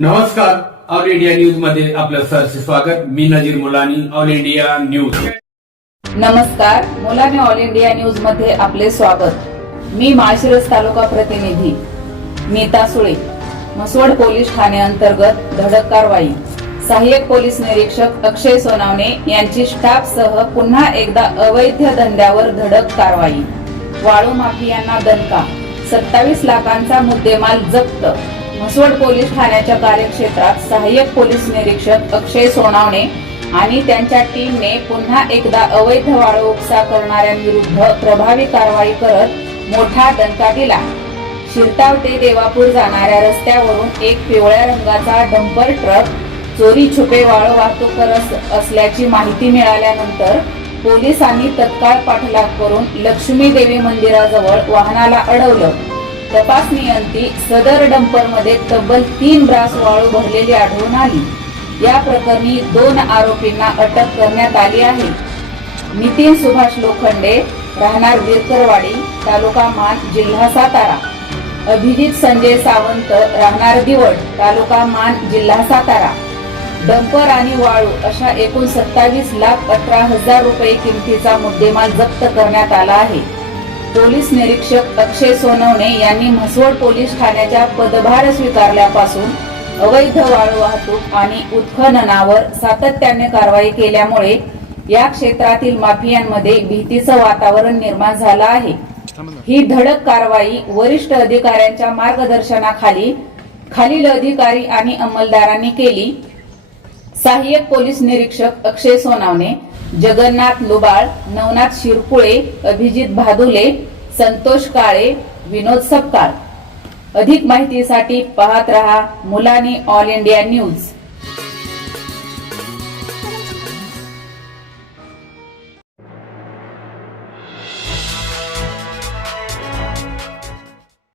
नमस्कार, all India news मध्ये आपलं सहर्ष स्वागत। मी नजीर मुलानी, ऑल इंडिया न्यूज। नमस्कार, मुलानी ऑल इंडिया न्यूज मध्ये आपले स्वागत। मी माळशिरस तालुका प्रतिनिधी नीता सुळे। म्हसवड पोलीस ठाणे अंतर्गत धडक कारवाई। सहाय्यक पोलीस निरीक्षक अक्षय सोनावणे यांची स्टाफ सह पुन्हा एकदा अवैध धंद्यावर धडक कारवाई। वाळू माफियांना दणका, 27 लाखांचा मुद्देमाल जप्त। म्हसवड पोलीस ठाण्याच्या कार्यक्षेत्रात सहाय्यक पोलीस निरीक्षक अक्षय सोनावणे आणि त्यांच्या टीमने पुन्हा एकदा अवैध वाळू उपसा करणाऱ्यांविरुद्ध प्रभावी कारवाई करत मोठा दणका दिला। शिरताव ते देवापूर जाणाऱ्या रस्त्यावरून एक पिवळ्या रंगाचा डंपर ट्रक चोरी छुपे वाळू वाहतूक करत असल्याची माहिती मिळाल्यानंतर पोलिसांनी तत्काळ पाठलाग करून लक्ष्मी देवी मंदिराजवळ वाहनाला अडवलं। तपासणीअंती सदर डंपर मध्ये तब्बल 3 ब्रास वाळू भरलेली आढळून आली। या प्रकरणी 2 आरोपींना अटक करण्यात आली आहे। नितीन सुभाष लोखंडे, राहणार विरकरवाडी, तालुका मान, जिल्हा सातारा। अभिजित संजय सावंत, राहणार दिवड, तालुका मान, जिल्हा सातारा। डंपर आणि वाळू अशा एकूण 27,18,000 रुपये किमतीचा मुद्देमाल जप्त करण्यात आला आहे। पोलीस निरीक्षक अक्षय सोनवणे यांनी म्हसवड पोलीस ठाण्याच्या पदभार स्वीकारल्यापासून अवैध वाळू वाहतूक आणि उत्खननावर सातत्याने कारवाई केल्यामुळे या क्षेत्रातील माफियांमध्ये भीतीचं वातावरण निर्माण झालं आहे। ही धडक कारवाई वरिष्ठ अधिकाऱ्यांच्या मार्गदर्शनाखाली खालील अधिकारी आणि अंमलदारांनी केली। सहाय्यक पोलीस निरीक्षक अक्षय सोनावणे, जगन्नाथ लुबाळ, नवनाथ शिरपुळे, अभिजित भादुले, संतोष काळे, विनोद सपकाळ। अधिक माहितीसाठी पाहत रहा मुलानी ऑल इंडिया न्यूज।